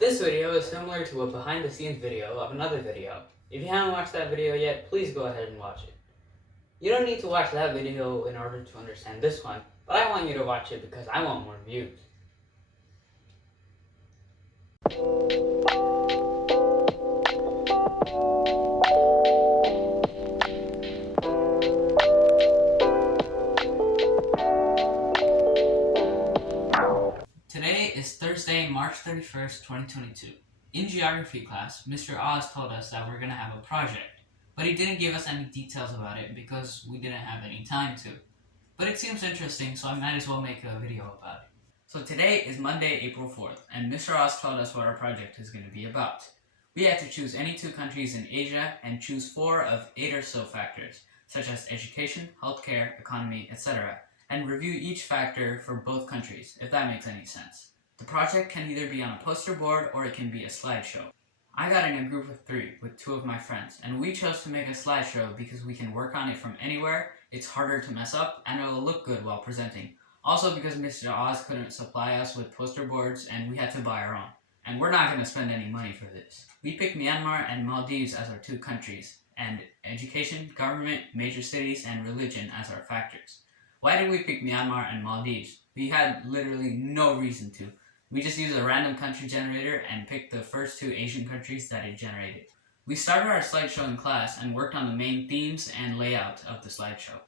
This video is similar to a behind the scenes video of another video. If you haven't watched that video yet, please go ahead and watch it. You don't need to watch that video in order to understand this one, but I want you to watch it because I want more views. Today is Thursday, March 31st, 2022. In geography class, Mr. Oz told us that we're going to have a project, but he didn't give us any details about it because we didn't have any time to. But it seems interesting, so I might as well make a video about it. So today is Monday, April 4th, and Mr. Oz told us what our project is going to be about. We had to choose any two countries in Asia and choose 4 of 8 or so factors, such as education, healthcare, economy, etc., and review each factor for both countries, if that makes any sense. The project can either be on a poster board or it can be a slideshow. I got in a group of 3 with 2 of my friends, and we chose to make a slideshow because we can work on it from anywhere, it's harder to mess up, and it'll look good while presenting. Also because Mr. Oz couldn't supply us with poster boards and we had to buy our own. And we're not going to spend any money for this. We picked Myanmar and Maldives as our 2 countries, and education, government, major cities, and religion as our factors. Why did we pick Myanmar and Maldives? We had literally no reason to. We just used a random country generator and picked the first 2 Asian countries that it generated. We started our slideshow in class and worked on the main themes and layout of the slideshow.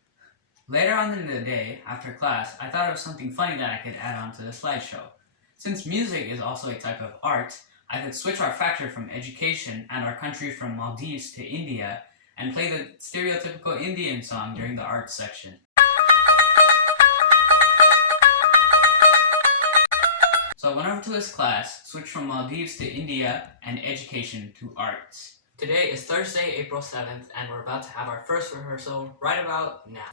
Later on in the day, after class, I thought of something funny that I could add on to the slideshow. Since music is also a type of art, I could switch our factor from education and our country from Maldives to India and play the stereotypical Indian song during the arts section. So I went over to his class, switched from Maldives to India, and education to arts. Today is Thursday, April 7th, and we're about to have our first rehearsal right about now.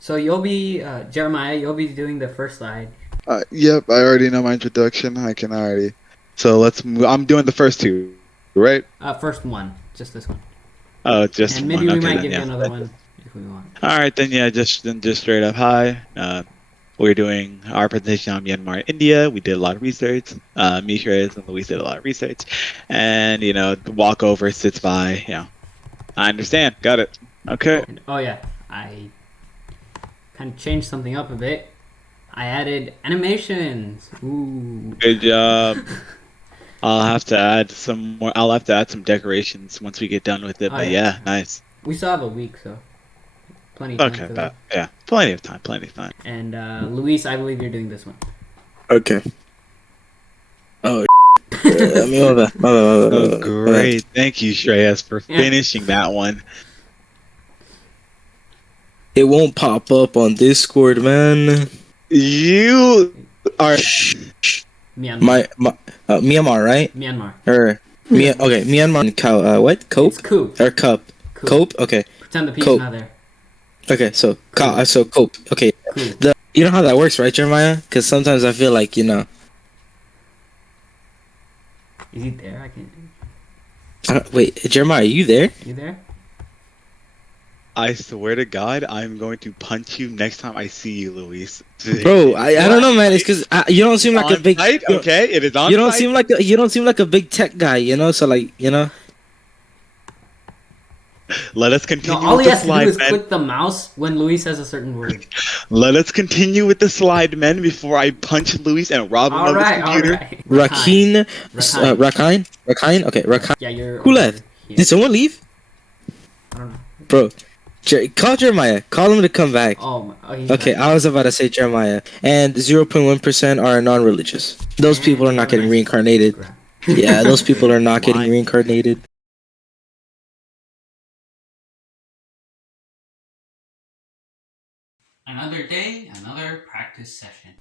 So you'll be, Jeremiah, you'll be doing the first slide. Yep, I already know my introduction. I can already. So let's move. I'm doing the first 2, right? First one, just this one. Oh, just and maybe one. we Okay, might give yeah. you another one if we want. All right, then yeah, just straight up. Hi. We're doing our presentation on Myanmar and India. We did a lot of research. Me, Shreyas, and Luis did a lot of research. And, the walkover sits by, I understand. Got it. Okay. Oh yeah, I kind of changed something up a bit. I added animations. Ooh. Good job. I'll have to add some more. I'll have to add some decorations once we get done with it. Oh, but yeah. Nice. We still have a week, so plenty of time. Okay, for that. yeah, plenty of time. And Luis, I believe you're doing this one. Okay. Oh, Oh, great. Thank you, Shreyas, for finishing that one. It won't pop up on Discord, man. You are Myanmar. Myanmar, right? Myanmar. Okay, Myanmar. What? Cope? It's Coop. Or cup? Cope. Okay. Pretend the P is not there. Okay, so Cope. Okay. Cool. You know how that works, right, Jeremiah? Because sometimes I feel like Is he there? I can't. Wait, Jeremiah, are you there? You there? I swear to God, I'm going to punch you next time I see you, Luis. Bro, I don't know, man. It's because you don't seem like a big. Okay, it is on. You don't seem like a big tech guy, So Let us continue. No, all with he the has to do slide, is man. click the mouse when Luis says a certain word. Let us continue with the slide, men, before I punch Luis and rob him of his computer. Rakhine. Okay, Rakhine. Yeah, you're. Who left? Here. Did someone leave? I don't know. Bro, call Jeremiah. Call him to come back. Okay, I was about to say Jeremiah. And 0.1% are non-religious. Those people are not getting reincarnated. Yeah, those people are not getting reincarnated. Another day, another practice session.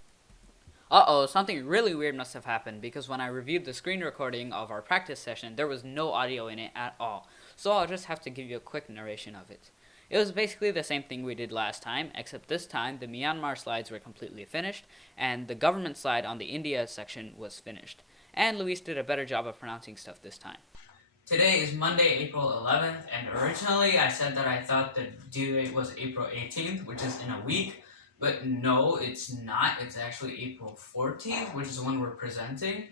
Uh-oh, something really weird must have happened because when I reviewed the screen recording of our practice session, there was no audio in it at all. So I'll just have to give you a quick narration of it. It was basically the same thing we did last time, except this time the Myanmar slides were completely finished, and the government slide on the India section was finished. And Luis did a better job of pronouncing stuff this time. Today is Monday, April 11th, and originally I said that I thought the due date was April 18th, which is in a week, But no, it's not. It's actually April 14th, which is when we're presenting.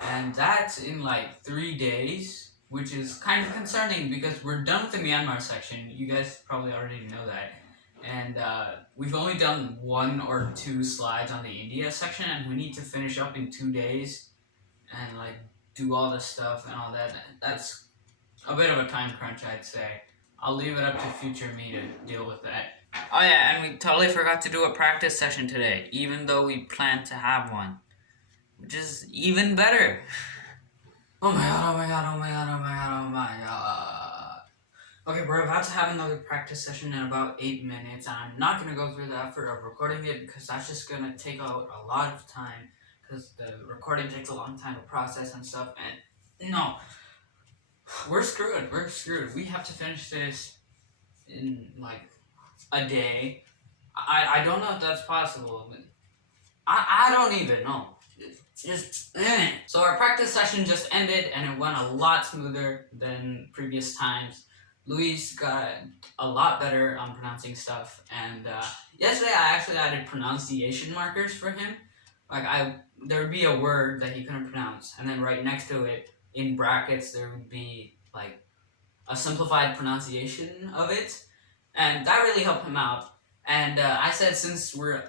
And that's in like 3 days, which is kind of concerning because we're done with the Myanmar section. You guys probably already know that. And we've only done 1 or 2 slides on the India section, and we need to finish up in 2 days and like do all the stuff and all that. That's a bit of a time crunch, I'd say. I'll leave it up to future me to deal with that. Oh yeah, and we totally forgot to do a practice session today, even though we planned to have one, which is even better. Oh my god, oh my god, oh my god, oh my god, oh my god. Okay, we're about to have another practice session in about 8 minutes, and I'm not going to go through the effort of recording it because that's just going to take out a lot of time because the recording takes a long time to process and stuff, and no. We're screwed, We have to finish this in like a day. I don't know if that's possible, but I don't even know. So our practice session just ended and it went a lot smoother than previous times. Luis got a lot better on pronouncing stuff, and yesterday I actually added pronunciation markers for him. Like there would be a word that he couldn't pronounce, and then right next to it, in brackets, there would be like a simplified pronunciation of it, and that really helped him out. And I said since we're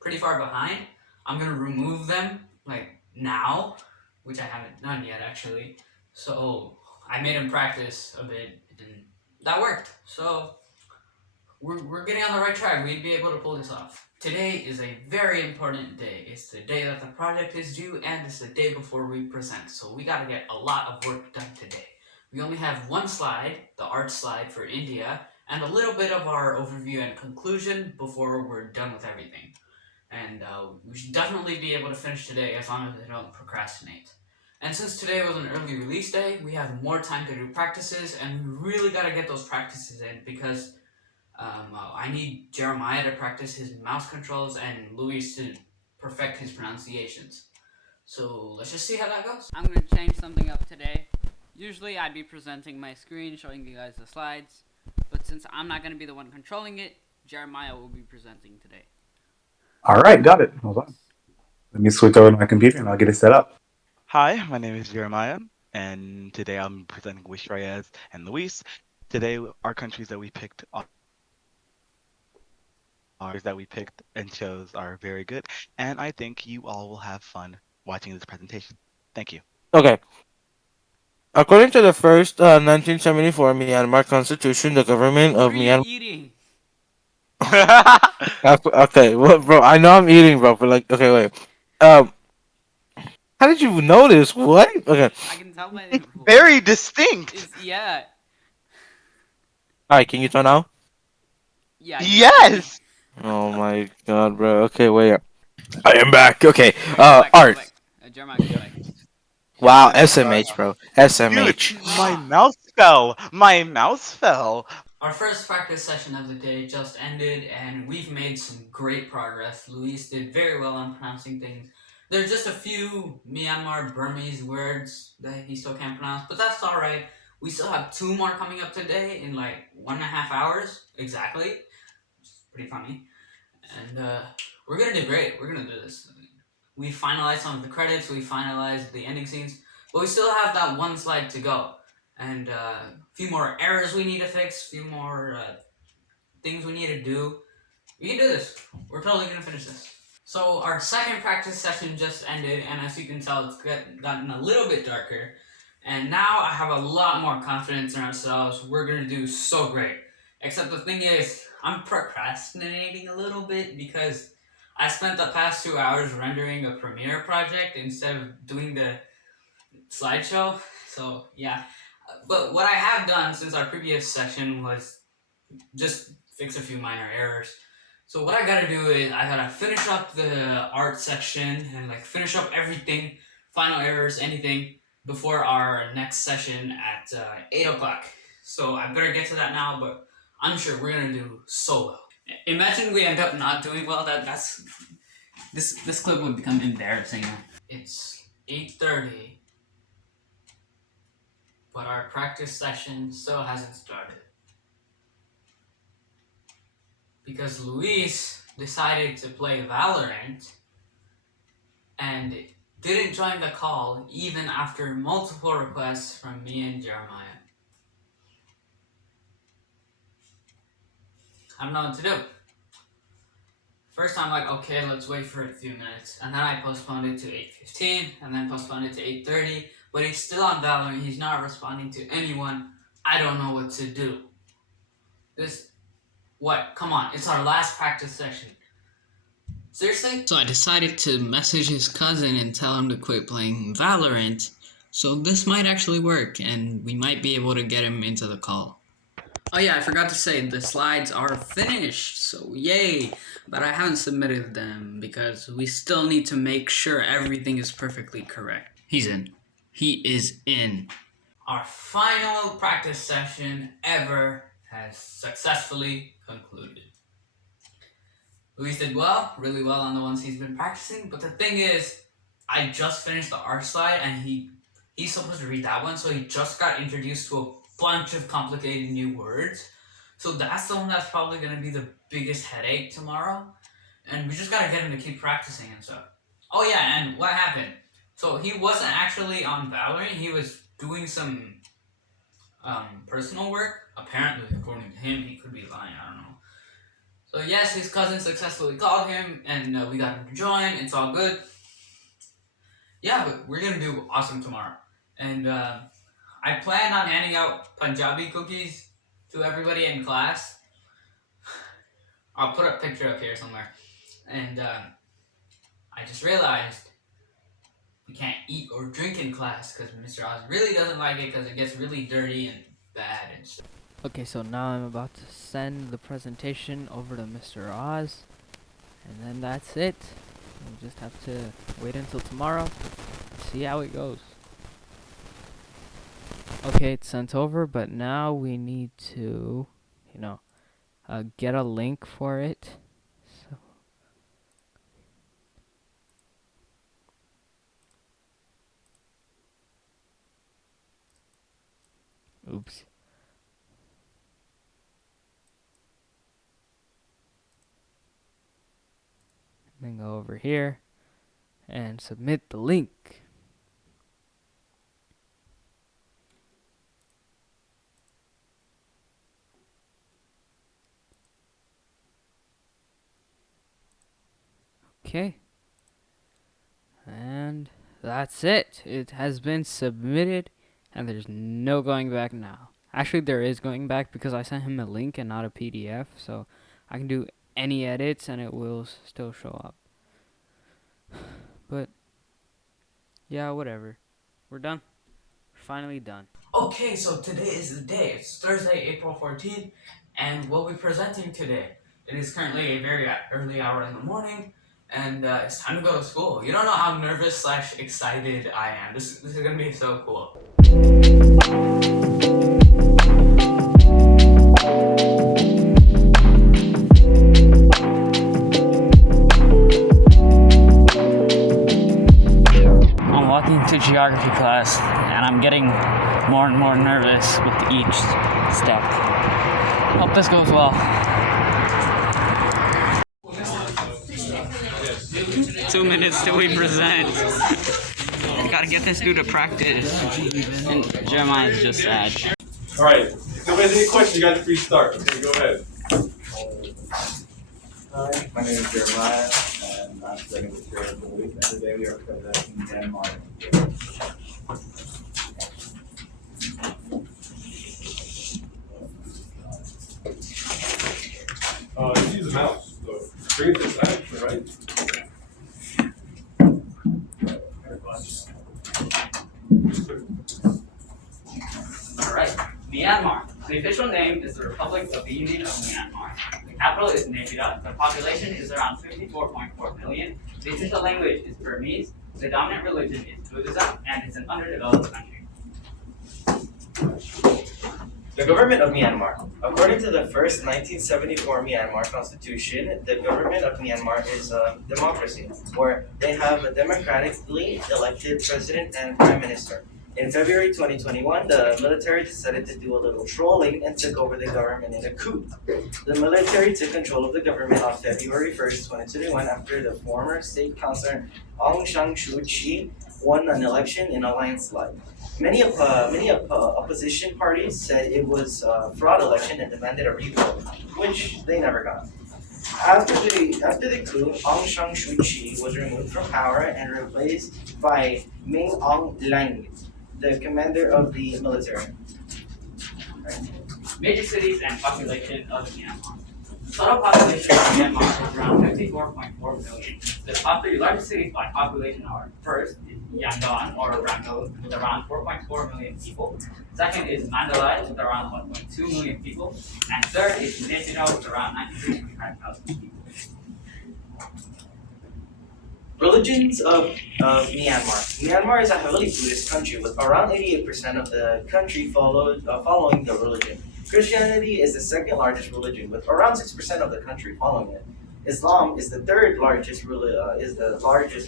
pretty far behind, I'm gonna remove them like now, which I haven't done yet actually. So I made him practice a bit, and that worked. So we're getting on the right track. We'd be able to pull this off. Today is a very important day. It's the day that the project is due, and it's the day before we present. So we gotta get a lot of work done today. We only have 1 slide, the art slide for India, and a little bit of our overview and conclusion before we're done with everything. And we should definitely be able to finish today as long as we don't procrastinate. And since today was an early release day, we have more time to do practices, and we really gotta get those practices in because I need Jeremiah to practice his mouse controls and Luis to perfect his pronunciations. So let's just see how that goes. I'm gonna change something up today. Usually I'd be presenting my screen, showing you guys the slides, but since I'm not gonna be the one controlling it, Jeremiah will be presenting today. All right, got it. Hold on. Let me switch over to my computer and I'll get it set up. Hi, my name is Jeremiah, and today I'm presenting with Shreyas and Luis. Today, our countries that we picked and shows are very good, and I think you all will have fun watching this presentation. Thank you. Okay. According to the first 1974 Myanmar Constitution, the government of Myanmar. Eating. Okay, well, bro, I know I'm eating, bro, but like, okay, wait. How did you notice? What? Okay. I can tell by It's very distinct. Yeah. Alright, can you turn now? Yeah. Yes. Oh my god, bro. Okay, wait. I am back. Okay. Art. Jeremiah, go back. Wow, SMH, bro. SMH. Dude, my mouse fell. My mouse fell. Our first practice session of the day just ended, and we've made some great progress. Luis did very well on pronouncing things. There's just a few Myanmar Burmese words that he still can't pronounce, but that's alright. We still have 2 more coming up today in like 1.5 hours, exactly. Which is pretty funny. And we're gonna do great. We're gonna do this. We finalized some of the credits, we finalized the ending scenes, but we still have that 1 slide to go. And a few more errors we need to fix, a few more things we need to do. We can do this. We're totally gonna finish this. So our second practice session just ended, and as you can tell, it's gotten a little bit darker. And now I have a lot more confidence in ourselves. We're gonna do so great. Except the thing is, I'm procrastinating a little bit because I spent the past 2 hours rendering a Premiere project instead of doing the slideshow. So yeah. But what I have done since our previous session was just fix a few minor errors. So what I gotta do is I gotta finish up the art section and like finish up everything, final errors, anything, before our next session at 8 o'clock. So I better get to that now, but I'm sure we're gonna do so well. Imagine we end up not doing well. This clip would become embarrassing. It's 8:30. But our practice session still hasn't started. because Luis decided to play Valorant and didn't join the call even after multiple requests from me and Jeremiah. I don't know what to do. First I'm like, okay, let's wait for a few minutes. And then I postponed it to 8:15 and then postponed it to 8:30. But he's still on Valorant. He's not responding to anyone. I don't know what to do. What? Come on. It's our last practice session. Seriously? So I decided to message his cousin and tell him to quit playing Valorant. So this might actually work and we might be able to get him into the call. Oh yeah, I forgot to say, the slides are finished, so yay! But I haven't submitted them because we still need to make sure everything is perfectly correct. He's in. He is in. Our final practice session ever has successfully concluded. Luis did well, really well on the ones he's been practicing, but the thing is, I just finished the art slide and he's supposed to read that one, so he just got introduced to a bunch of complicated new words. So that's the one that's probably going to be the biggest headache tomorrow. And we just got to get him to keep practicing and stuff. Oh yeah, and what happened? So he wasn't actually on Valorant. He was doing some personal work. Apparently, according to him, he could be lying. I don't know. So yes, his cousin successfully called him, and we got him to join. It's all good. Yeah, but we're going to do awesome tomorrow. And I plan on handing out Punjabi cookies to everybody in class. I'll put a picture up here somewhere. And I just realized we can't eat or drink in class because Mr. Oz really doesn't like it because it gets really dirty and bad and stuff. Okay, so now I'm about to send the presentation over to Mr. Oz. And then that's it. We'll just have to wait until tomorrow and see how it goes. Okay, it's sent over, but now we need to, get a link for it. So, oops. Then go over here and submit the link. Okay. And that's it. It has been submitted and there's no going back now. Actually, there is going back because I sent him a link and not a PDF, so I can do any edits and it will still show up. But yeah, whatever. We're done. We're finally done. Okay, so today is the day. It's Thursday, April 14th, and we'll be presenting today. It is currently a very early hour in the morning, and it's time to go to school. You don't know how nervous / excited I am. This is gonna be so cool. I'm walking to geography class, and I'm getting more and more nervous with each step. Hope this goes well. 2 minutes till we present. Gotta get this dude to practice. And Jeremiah's just sad. Alright, if nobody has any questions, you got a free start. Okay, go ahead. Hi, my name is Jeremiah, and I'm studying with Shreyas and today we are presenting Myanmar. Use the mouse. So bring it to the side, right? Alright, Myanmar. The official name is the Republic of the Union of Myanmar. The capital is Naypyidaw. The population is around 54.4 million. The official language is Burmese. The dominant religion is Buddhism, and it's an underdeveloped country. The government of Myanmar. According to the first 1974 Myanmar constitution, the government of Myanmar is a democracy, where they have a democratically elected president and prime minister. In February 2021, the military decided to do a little trolling and took over the government in a coup. The military took control of the government on February 1st, 2021, after the former state councillor Aung San Suu Kyi won an election in a landslide. Many opposition parties said it was a fraud election and demanded a revote, which they never got. After the coup, Aung San Suu Kyi was removed from power and replaced by Min Aung Hlaing, the commander of the military. Major cities and population of Myanmar. The total population of Myanmar is around 54.4 million. The top three largest cities by population are: first is Yangon or Rangoon with around 4.4 million people. Second is Mandalay with around 1.2 million people. And third is Naypyidaw with around 925,000 people. Religions of Myanmar. Myanmar is a heavily Buddhist country with around 88% of the country following the religion. Christianity is the second largest religion with around 6% of the country following it. Islam is the largest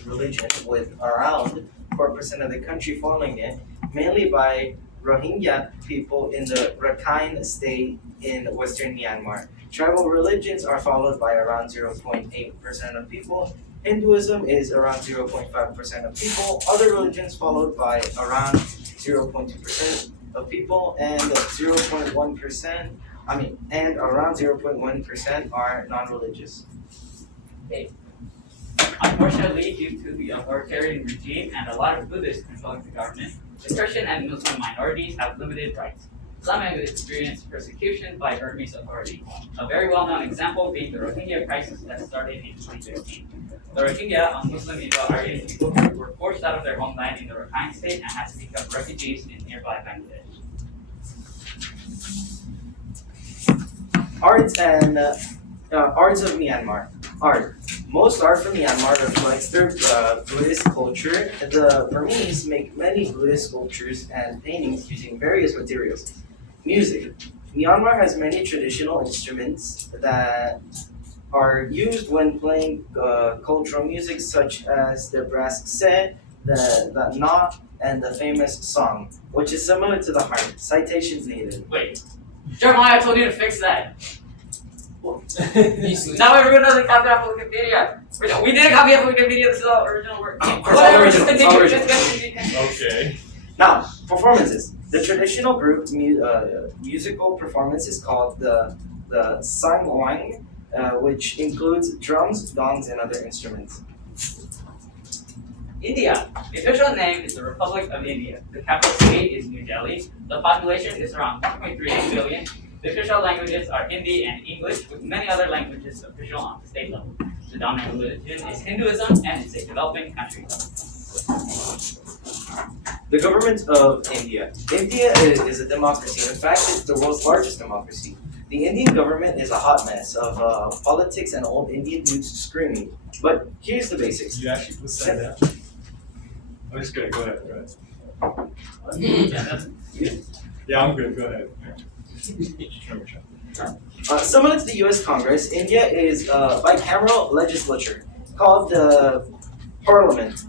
religion with around 4% of the country following it, mainly by Rohingya people in the Rakhine state in western Myanmar. Tribal religions are followed by around 0.8% of people. Hinduism is around 0.5% of people. Other religions followed by around 0.2% of people, and 0.1%. And around 0.1% are non-religious. Unfortunately, due to the authoritarian regime and a lot of Buddhists controlling the government, the Christian and Muslim minorities have limited rights. Some have experienced persecution by Burmese authorities. A very well-known example being the Rohingya crisis that started in 2015. The Rohingya, a Muslim Indo-Aryan people group, were forced out of their homeland in the Rakhine state and had to become refugees in nearby Bangladesh. Arts of Myanmar. Art. Most art from Myanmar reflects their Buddhist culture. The Burmese make many Buddhist sculptures and paintings using various materials. Music. Myanmar has many traditional instruments that are used when playing cultural music, such as the brass kse, the na, and the famous song, which is similar to the harp. Citations needed. Wait, Jeremiah, I told you to fix that. Now everyone knows a copy of Wikipedia. We did a copy of Wikipedia. This is all original work. Whatever, just continue. Okay. Now, performances. The traditional group musical performance is called the sangwang, which includes drums, gongs, and other instruments. India. The official name is the Republic of India. The capital city is New Delhi. The population is around 1.38 billion. The official languages are Hindi and English, with many other languages official on the state level. The dominant religion is Hinduism, and it's a developing country. The government of India. India is a democracy. In fact, it's the world's largest democracy. The Indian government is a hot mess of politics and old Indian dudes screaming. But here's the basics. You actually put that. I'm just gonna go ahead, right? Yeah, I'm good. Go ahead. Similar to the U.S. Congress, India is a bicameral legislature called the Parliament,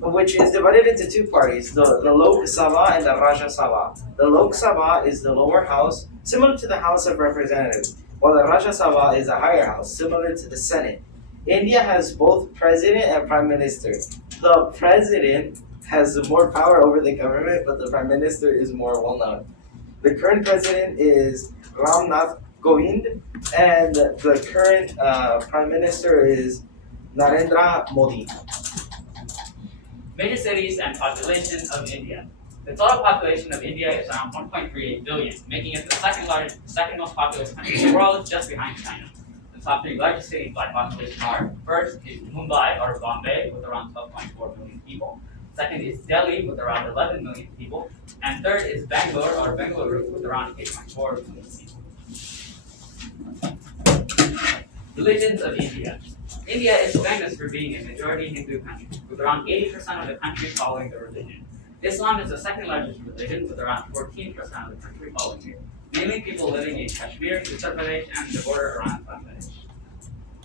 which is divided into two parties, the Lok Sabha and the Rajya Sabha. The Lok Sabha is the lower house, similar to the House of Representatives, while the Rajya Sabha is the higher house, similar to the Senate. India has both president and prime minister. The president has more power over the government, but the prime minister is more well known. The current president is Ram Nath Kovind, and the current prime minister is Narendra Modi. Major cities and population of India. The total population of India is around 1.38 billion, making it the second most populous country in the world, just behind China. The top three largest cities by population are: first is Mumbai or Bombay with around 12.4 million people. Second is Delhi with around 11 million people. And third is Bangalore or Bengaluru with around 8.4 million people. Religions of India. India is famous for being a majority Hindu country, with around 80% of the country following the religion. Islam is the second largest religion, with around 14% of the country following it. Mainly people living in Kashmir, Uttar Pradesh, and the border around Bangladesh.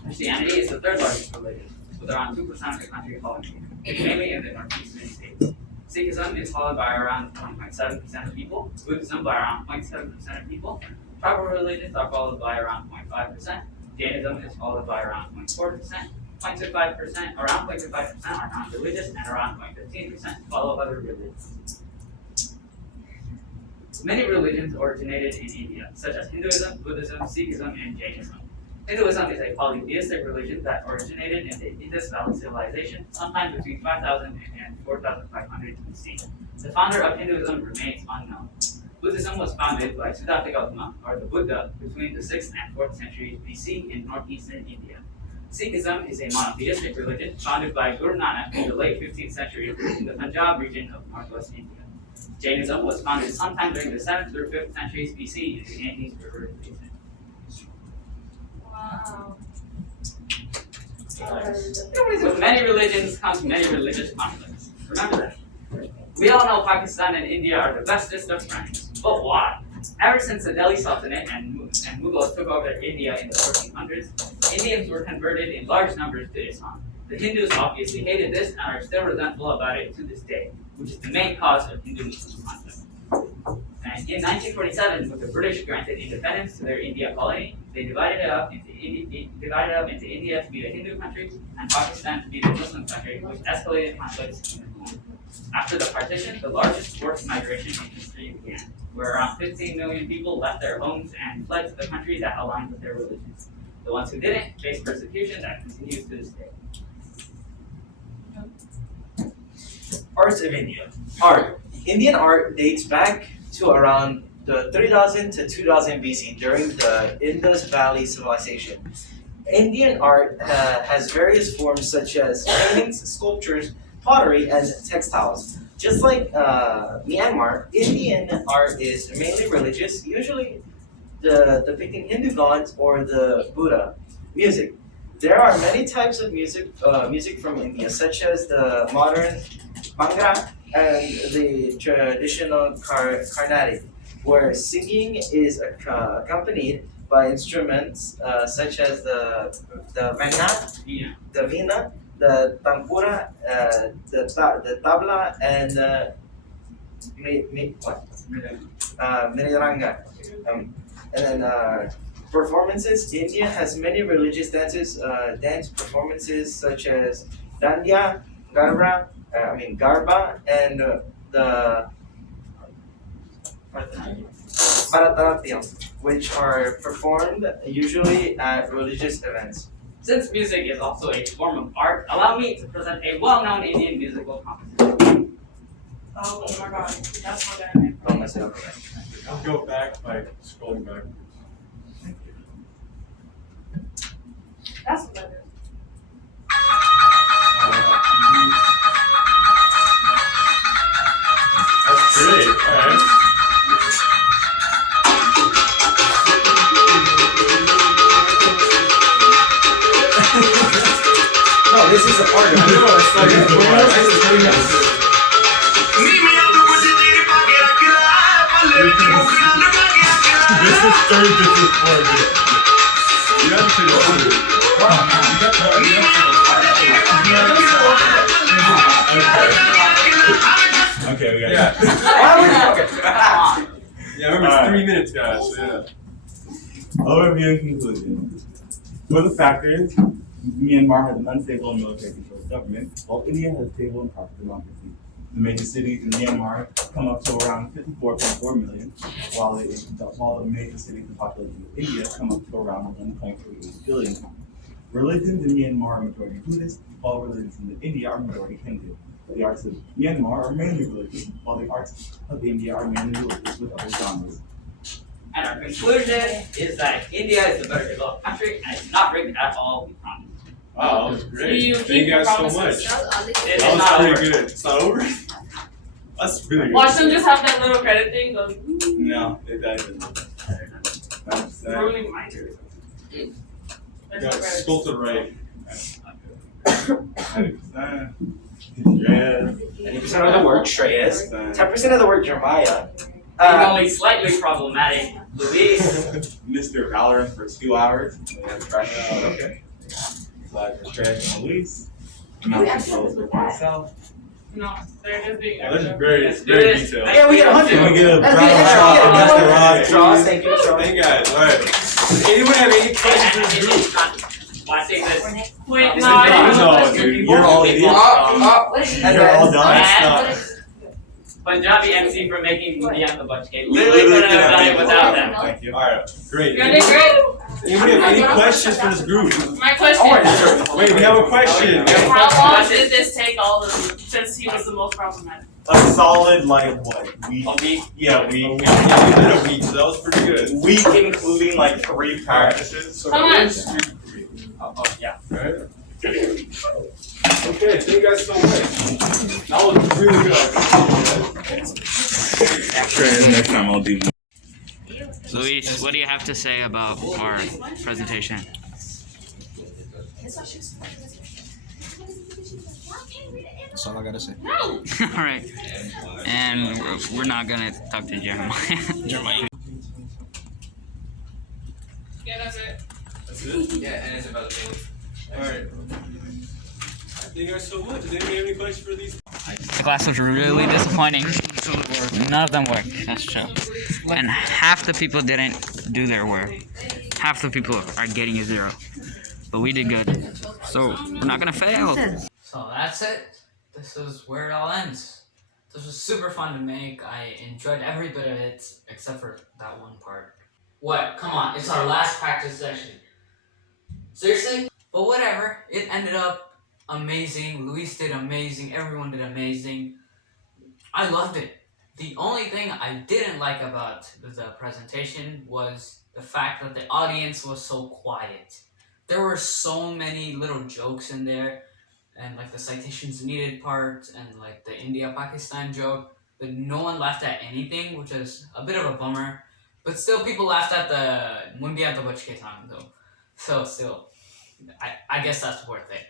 Christianity is the third largest religion, with around 2% of the country following it, mainly in the northeastern states. Sikhism is followed by around 1.7% of people, Buddhism by around 0.7% of people, tribal religions are followed by around 0.5%, Jainism is followed by around 0.4%, 0.25%, around 0.25% are non-religious, and around 0.15% follow other religions. Many religions originated in India, such as Hinduism, Buddhism, Sikhism, and Jainism. Hinduism is a polytheistic religion that originated in the Indus Valley Civilization sometime between 5000 and 4500 BC. The founder of Hinduism remains unknown. Buddhism was founded by Siddhartha Gautama, or the Buddha, between the 6th and 4th centuries BC in northeastern India. Sikhism is a monotheistic religion founded by Guru Nanak in the late 15th century in the Punjab region of northwest India. Jainism was founded sometime during the 7th through 5th centuries BC in the Ganges River basin. Wow. With many religions comes many religious conflicts. Remember that. We all know Pakistan and India are the bestest of friends. But why? Ever since the Delhi Sultanate and Mughals took over India in the 1400s, Indians were converted in large numbers to Islam. The Hindus obviously hated this and are still resentful about it to this day, which is the main cause of Hindu-Muslim conflict. And in 1947, when the British granted independence to their India colony, they divided it up into India to be the Hindu country and Pakistan to be the Muslim country, which escalated conflicts in the region. After the partition, the largest forced migration in history began, where around 15 million people left their homes and fled to the country that aligned with their religions. The ones who didn't faced persecution that continues to this day. Arts of India. Art. Indian art dates back to around the 3000 to 2000 BC during the Indus Valley Civilization. Indian art has various forms such as paintings, sculptures, pottery, and textiles. Just like Myanmar, Indian art is mainly religious, usually depicting Hindu gods or the Buddha. Music. There are many types of music from India, such as the modern Bhangra and the traditional Carnatic, where singing is accompanied by instruments such as the veena, the tampura, the tabla, and Miriranga. And then performances. India has many religious dance performances such as Dandiya, Garba, and the Bharatanatyam, which are performed usually at religious events. Since music is also a form of art, allow me to present a well-known Indian musical composition. Oh my god, that's what I meant. Don't mess it up. I'll go back by scrolling backwards. That's what I did. That's great. Alright. No, this is a part of it. No, it's like This is very nice. This is third disappointing. You have to do Okay, we got it. Yeah, remember it's 3 minutes, guys. So yeah. Overview and conclusion. For the factors, Myanmar has an unstable and military controlled government, while India has stable and prosperous democracy. The major cities in Myanmar come up to around 54.4 million, while the major cities in population of India come up to around 1.38 billion. Religions in Myanmar are majority Buddhist, while religions in India are majority Hindu. The arts of Myanmar are mainly religious, while the arts of India are mainly religious with other genres. And our conclusion is that India is a better developed country and it's not rigged at all, we promise. Wow, that was Do great. you Thank keep you your guys so promises? much. It is That not was over. pretty good. It's not over? That's really good. Watch them just have that little credit thing go. No, it doesn't. That's Ruining my turn. You There's no got credits. skull to the right. 90%. Shreyas. 90% of the work, Shreyas. 10% of the work, Jeremiah. And only slightly problematic, Luis. Mr. Valorant for 2 hours. Okay. Slide for Shreyas and Luis. We Mountain actually controls have for myself. No, they're just being This is extra. very detailed. Yeah, we get 100. Can we get a That's round the of extra. applause for We get Mr. Ross, 100. Straws, please? thank you, straws. Thank you guys. All right. Does anyone have any questions for this group? Wait, Is no, it I done? don't know. No, dude. You're all idiots. And You're all then- done. It's not. Punjabi MC for making me on the bunch cake. You Literally literally couldn't have done it without them. Thank you. All right. Great. You're doing great. Anybody have any questions for this group? My question. Wait, we have a question. We have a How long question. did this take all of them since he was the most problematic? A solid like what week? A week. Yeah, week. Yeah, we did a week, so that was pretty good. Week including like 3 practices. So How much? Yeah. Alright. Okay, thank you guys so much. That was really good. Next time I'll do. Luis, what do you have to say about our presentation? That's all I gotta say. Alright. And we're not gonna talk to Jeremiah. Yeah, that's it. That's it? Yeah, and it's about the Alright. Thank you guys so much. Does anybody have any questions for these? The class was really disappointing. None of them worked. That's true. And half the people didn't do their work. Half the people are getting a 0. But we did good. So we're not gonna fail. So that's it. This is where it all ends. This was super fun to make. I enjoyed every bit of it except for that one part. What? Come on, it's our last practice session. Seriously? But whatever. It ended up amazing. Luis did amazing. Everyone did amazing. I loved it. The only thing I didn't like about the presentation was the fact that the audience was so quiet. There were so many little jokes in there, and like the citations needed part, and like the India-Pakistan joke, but no one laughed at anything, which is a bit of a bummer. But still, people laughed at the Mundi at the Bachke song though. So still, I guess that's worth it.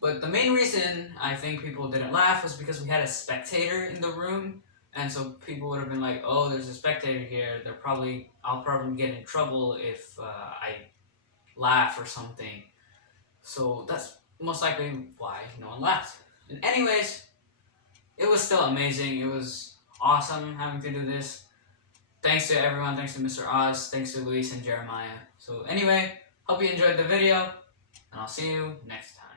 But the main reason I think people didn't laugh was because we had a spectator in the room, and so people would have been like, "Oh, there's a spectator here. I'll probably get in trouble if I laugh or something." So that's most likely why no one laughed. And anyways, it was still amazing. It was awesome having to do this. Thanks to everyone. Thanks to Mr. Oz. Thanks to Luis and Jeremiah. So anyway, hope you enjoyed the video, and I'll see you next time.